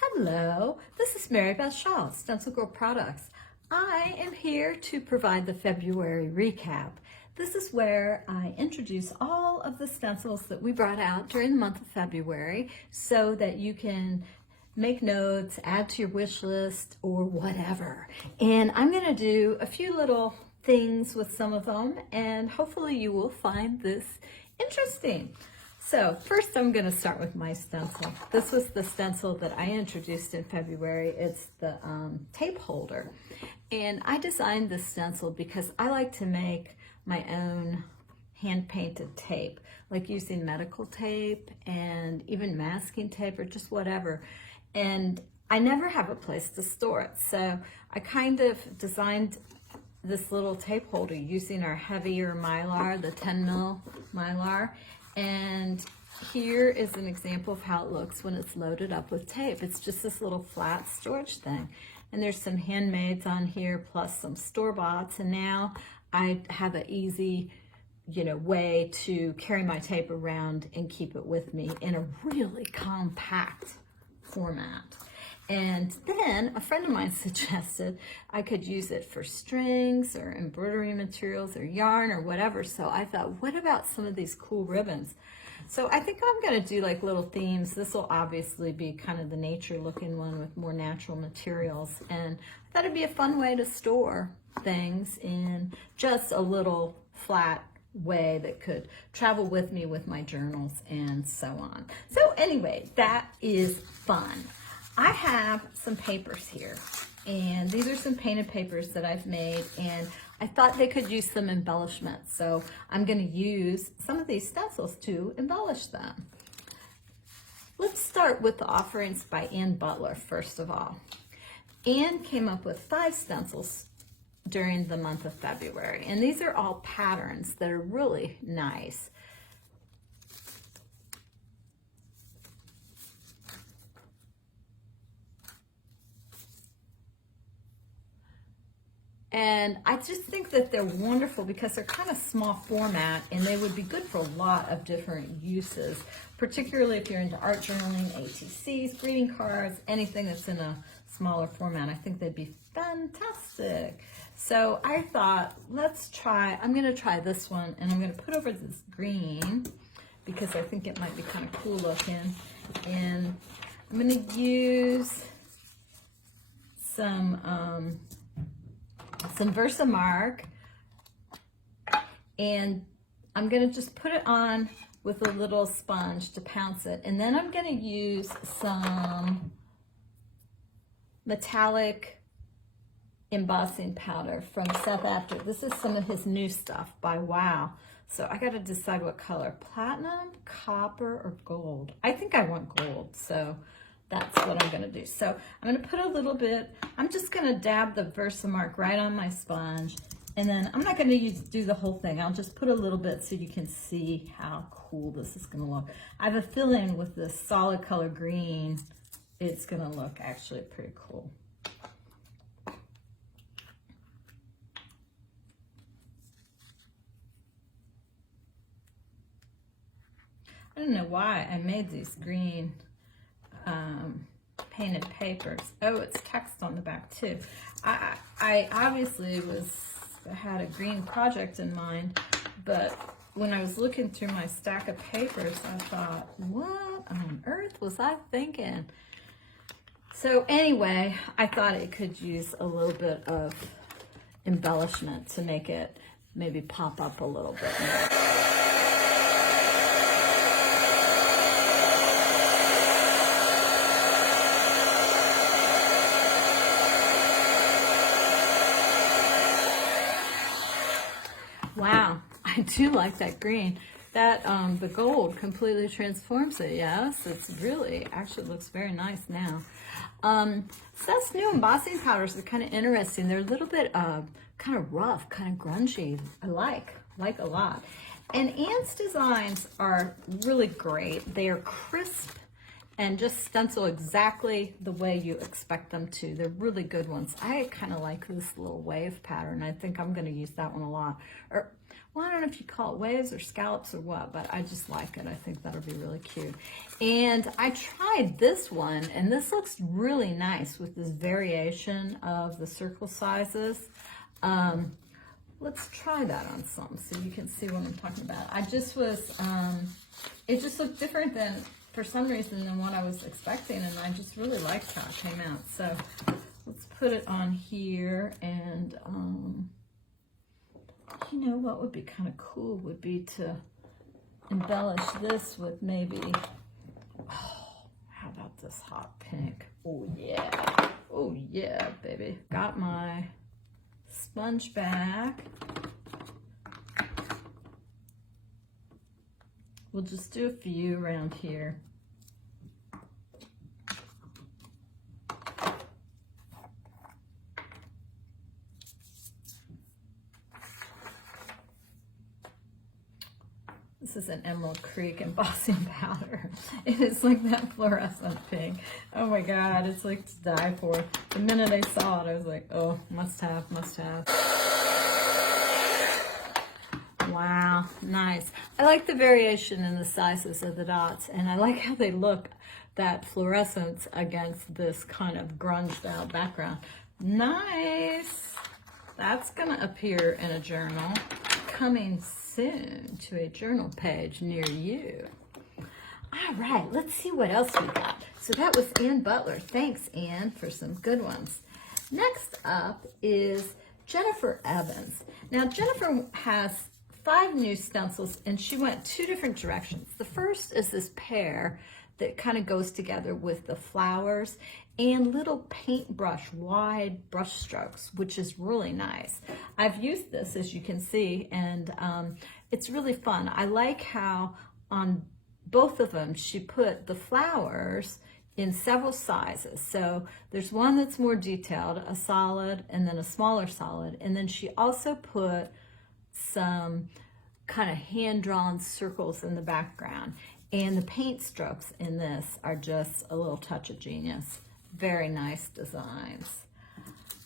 Hello, this is Mary Beth Shaw, Stencil Girl Products. I am here to provide the February recap. This is where I introduce all of the stencils that we brought out during the month of February so that you can make notes, add to your wish list, or whatever. And I'm going to do a few little things with some of them, and hopefully you will find this interesting. So first I'm going to start with my stencil. This was the stencil that I introduced in February. It's the tape holder. And I designed this stencil because I like to make my own hand-painted tape, like using medical tape and even masking tape or just whatever. And I never have a place to store it. So I kind of designed this little tape holder using our heavier Mylar, the 10 mil Mylar. And here is an example of how it looks when it's loaded up with tape. It's just this little flat storage thing. And there's some handmades on here plus some store-boughts. And now I have an easy, way to carry my tape around and keep it with me in a really compact format. And then a friend of mine suggested I could use it for strings or embroidery materials or yarn or whatever. So I thought, what about some of these cool ribbons? So I think I'm going to do like little themes. This will obviously be kind of the nature looking one with more natural materials. And I thought it'd be a fun way to store things in just a little flat way that could travel with me with my journals and so on. So anyway, that is fun. I have some papers here, and these are some painted papers that I've made, and I thought they could use some embellishment. So I'm going to use some of these stencils to embellish them. Let's start with the offerings by Butler, first of all. Anne came up with 5 stencils during the month of February, and these are all patterns that are really nice. And I just think that they're wonderful because they're kind of small format and they would be good for a lot of different uses, particularly if you're into art journaling, ATCs, greeting cards, anything that's in a smaller format. I think they'd be fantastic. So I thought, I'm going to try this one, and I'm going to put over this green because I think it might be kind of cool looking. And I'm going to use some VersaMark, and I'm going to just put it on with a little sponge to pounce it, and then I'm going to use some metallic embossing powder from Seth Apter. This is some of his new stuff by Wow. So I got to decide what color, platinum, copper, or gold. I think I want gold, so that's what I'm going to do. So I'm going to put a little bit, I'm just going to dab the VersaMark right on my sponge, and then I'm not going to do the whole thing. I'll just put a little bit so you can see how cool this is going to look. I have a feeling with this solid color green, it's going to look actually pretty cool. I don't know why I made these green painted papers. Oh, it's text on the back too. I obviously had a green project in mind, but when I was looking through my stack of papers, I thought, what on earth was I thinking? So anyway, I thought it could use a little bit of embellishment to make it maybe pop up a little bit more. Wow, I do like that green. That the gold completely transforms it. Yes, it's really actually looks very nice now. Seth's new embossing powders are kind of interesting. They're a little bit kind of rough, kind of grungy. I like a lot. And Anne's designs are really great. They are crisp and just stencil exactly the way you expect them to. They're really good ones. I kind of like this little wave pattern. I think I'm going to use that one a lot. Or, well, I don't know if you call it waves or scallops or what, but I just like it. I think that'll be really cute. And I tried this one, and this looks really nice with this variation of the circle sizes. Let's try that on some so you can see what I'm talking about. I just was, it just looked different than, for some reason, than what I was expecting, and I just really liked how it came out. So let's put it on here, and you know what would be kind of cool would be to embellish this with maybe, oh, how about this hot pink? Oh yeah, baby. Got my sponge back. We'll just do a few around here. This is an Emerald Creek embossing powder. It is like that fluorescent pink. Oh my God, it's like to die for. The minute I saw it, I was like, oh, must have, must have. Wow, nice. I like the variation in the sizes of the dots, and I like how they look, that fluorescence against this kind of grunged out background. Nice. That's gonna appear in a journal coming soon to a journal page near you. All right, let's see what else we got. So that was Ann Butler. Thanks, Ann, for some good ones. Next up is Jennifer Evans. Now, Jennifer has 5 new stencils, and she went 2 different directions. The first is this pear that kind of goes together with the flowers and little paintbrush wide brush strokes, which is really nice. I've used this, as you can see, and it's really fun. I like how on both of them she put the flowers in several sizes. So there's one that's more detailed, a solid, and then a smaller solid, and then she also put some kind of hand-drawn circles in the background. And the paint strokes in this are just a little touch of genius. Very nice designs.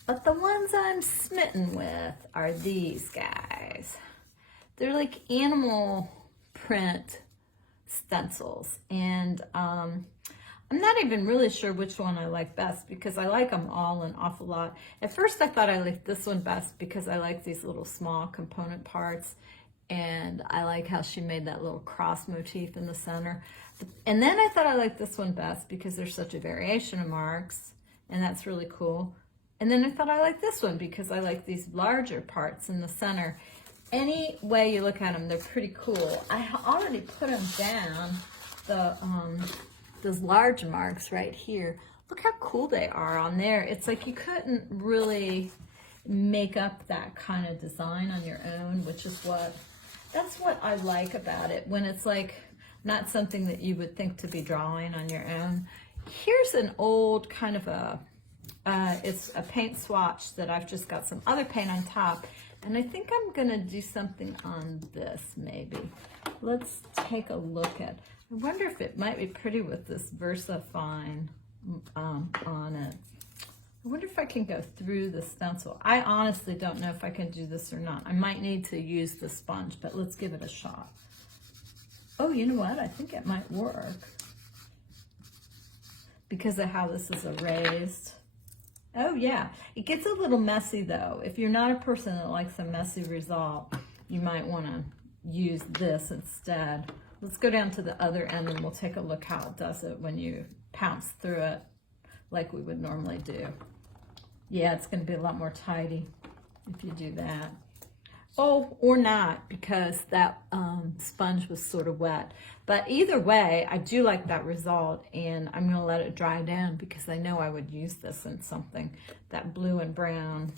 But the ones I'm smitten with are these guys. They're like animal print stencils. And I'm not even really sure which one I like best because I like them all an awful lot. At first I thought I liked this one best because I like these little small component parts. And I like how she made that little cross motif in the center. And then I thought I liked this one best because there's such a variation of marks, and that's really cool. And then I thought I liked this one because I like these larger parts in the center. Any way you look at them, they're pretty cool. I already put them down, those large marks right here. Look how cool they are on there. It's like you couldn't really make up that kind of design on your own, which is that's what I like about it, when it's like not something that you would think to be drawing on your own. Here's an old kind of it's a paint swatch that I've just got some other paint on top, and I think I'm gonna do something on this maybe. Let's take a look at, I wonder if it might be pretty with this Versa Fine on it. I wonder if I can go through the stencil. I honestly don't know if I can do this or not. I might need to use the sponge, but let's give it a shot. Oh, you know what? I think it might work because of how this is erased. Oh yeah, it gets a little messy though. If you're not a person that likes a messy result, you might want to use this instead. Let's go down to the other end and we'll take a look how it does it when you pounce through it like we would normally do. Yeah, it's going to be a lot more tidy if you do that. Oh, or not, because that sponge was sort of wet. But either way, I do like that result, and I'm going to let it dry down because I know I would use this in something. That blue and brown,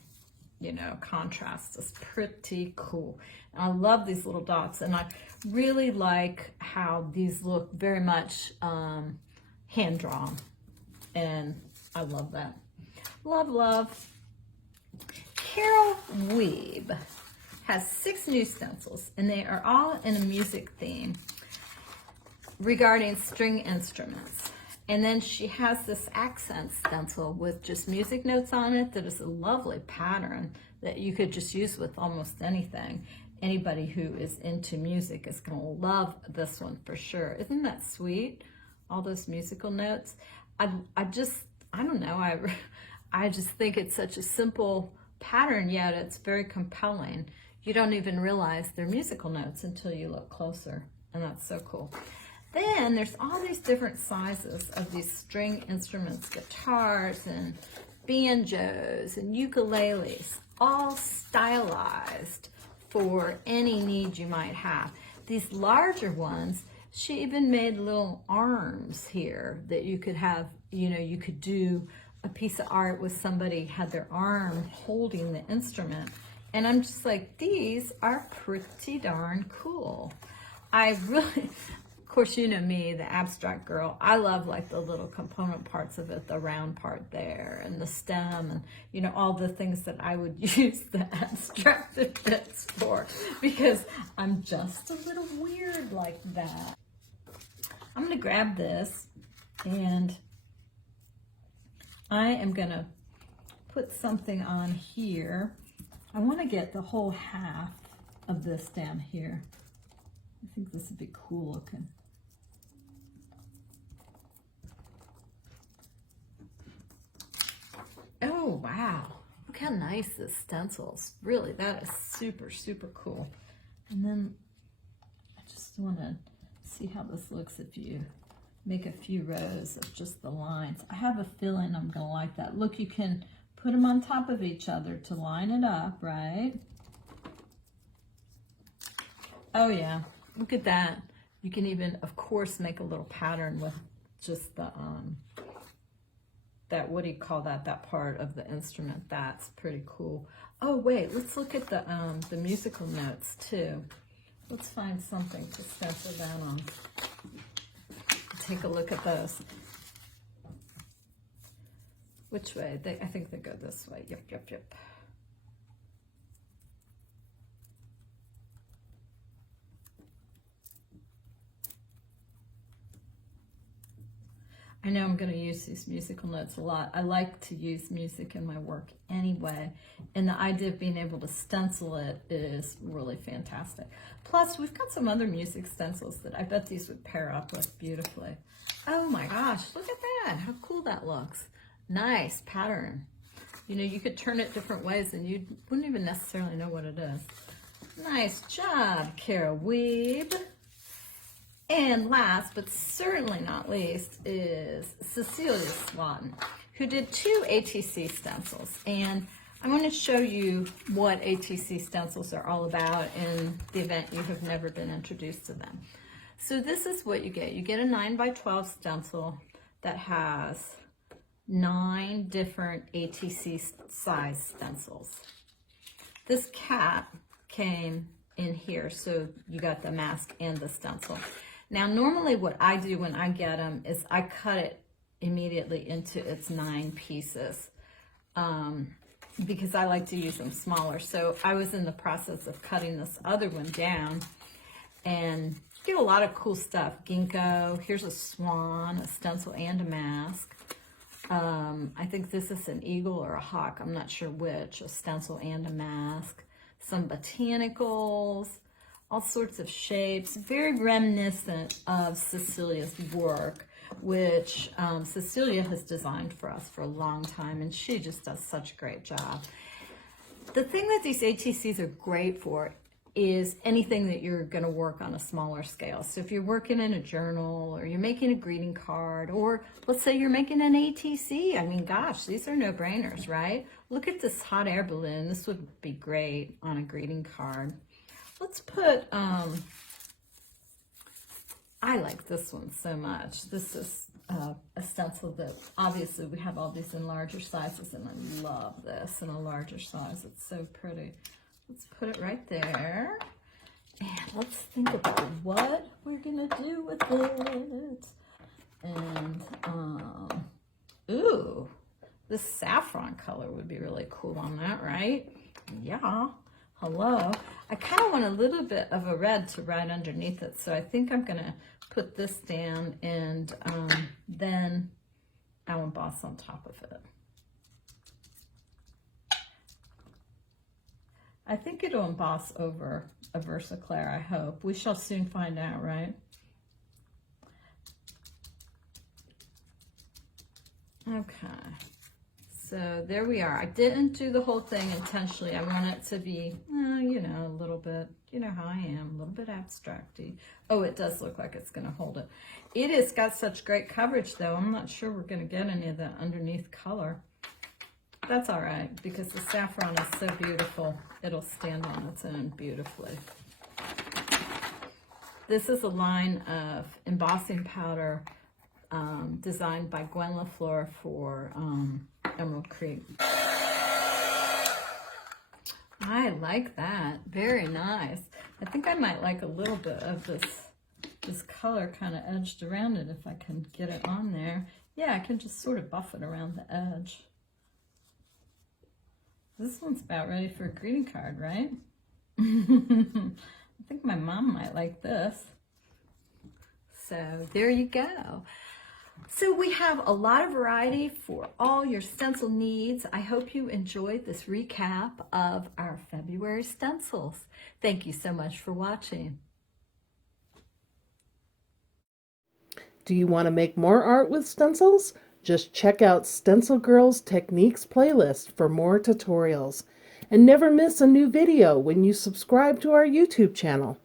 you know, contrast is pretty cool. And I love these little dots, and I really like how these look very much hand-drawn, and I love that. Love, love. Carol Wiebe has 6 new stencils, and they are all in a music theme regarding string instruments. And then she has this accent stencil with just music notes on it that is a lovely pattern that you could just use with almost anything. Anybody who is into music is going to love this one for sure. Isn't that sweet? All those musical notes. I don't know. I just think it's such a simple pattern, yet it's very compelling. You don't even realize they're musical notes until you look closer, and that's so cool. Then there's all these different sizes of these string instruments, guitars and banjos and ukuleles, all stylized for any need you might have. These larger ones, she even made little arms here that you could have, you know, you could do a piece of art with somebody had their arm holding the instrument. And I'm just like, these are pretty darn cool. I really, of course, you know me, the abstract girl. I love like the little component parts of it, the round part there and the stem and, you know, all the things that I would use the abstracted bits for, because I'm just a little weird like that. I'm gonna grab this and I am gonna put something on here. I wanna get the whole half of this down here. I think this would be cool looking. Oh, wow. Look how nice this stencil is. Really, that is super, super cool. And then I just want to see how this looks if you make a few rows of just the lines. I have a feeling I'm going to like that. Look, you can put them on top of each other to line it up, right? Oh, yeah. Look at that. You can even, of course, make a little pattern with just the, that, what do you call that, that part of the instrument. That's pretty cool. Oh, wait, let's look at the musical notes, too. Let's find something to stencil down on. Take a look at those. Which way? I think they go this way. Yep, yep, yep. I know I'm going to use these musical notes a lot. I like to use music in my work anyway, and the idea of being able to stencil it is really fantastic. Plus, we've got some other music stencils that I bet these would pair up with beautifully. Oh my gosh, look at that. How cool that looks. Nice pattern. You know, you could turn it different ways and you wouldn't even necessarily know what it is. Nice job, Kara Wiebe. And last, but certainly not least, is Cecilia Swatton, who did 2 ATC stencils. And I'm going to show you what ATC stencils are all about in the event you have never been introduced to them. So this is what you get. You get a 9x12 stencil that has 9 different ATC size stencils. This cat came in here, so you got the mask and the stencil. Now, normally what I do when I get them is I cut it immediately into its 9 pieces because I like to use them smaller. So I was in the process of cutting this other one down and get a lot of cool stuff. Ginkgo, here's a swan, a stencil and a mask. I think this is an eagle or a hawk, I'm not sure which, a stencil and a mask. Some botanicals, all sorts of shapes, very reminiscent of Cecilia's work, which Cecilia has designed for us for a long time, and she just does such a great job. The thing that these ATCs are great for is anything that you're going to work on a smaller scale. So if you're working in a journal, or you're making a greeting card, or let's say you're making an ATC, I mean, gosh, these are no-brainers, right? Look at this hot air balloon. This would be great on a greeting card. Let's put, I like this one so much. This is a stencil that obviously we have all these in larger sizes, and I love this in a larger size. It's so pretty. Let's put it right there. And let's think about what we're gonna do with it. And, ooh, this saffron color would be really cool on that, right? Yeah. Hello. I kind of want a little bit of a red to write underneath it, so I think I'm going to put this down and then I'll emboss on top of it. I think it'll emboss over a VersaClair, I hope. We shall soon find out, right? Okay. So there we are. I didn't do the whole thing intentionally. I want it to be, you know, a little bit, you know how I am, a little bit abstract-y. Oh, it does look like it's going to hold it. It has got such great coverage, though. I'm not sure we're going to get any of that underneath color. That's all right, because the saffron is so beautiful. It'll stand on its own beautifully. This is a line of embossing powder designed by Gwen LaFleur for Emerald Creek. I like that. Very nice. I think I might like a little bit of this color kind of edged around it if I can get it on there. Yeah, I can just sort of buff it around the edge. This one's about ready for a greeting card, right? I think my mom might like this. So there you go. So we have a lot of variety for all your stencil needs. I hope you enjoyed this recap of our February stencils. Thank you so much for watching. Do you want to make more art with stencils? Just check out Stencil Girls Techniques playlist for more tutorials. And never miss a new video when you subscribe to our YouTube channel.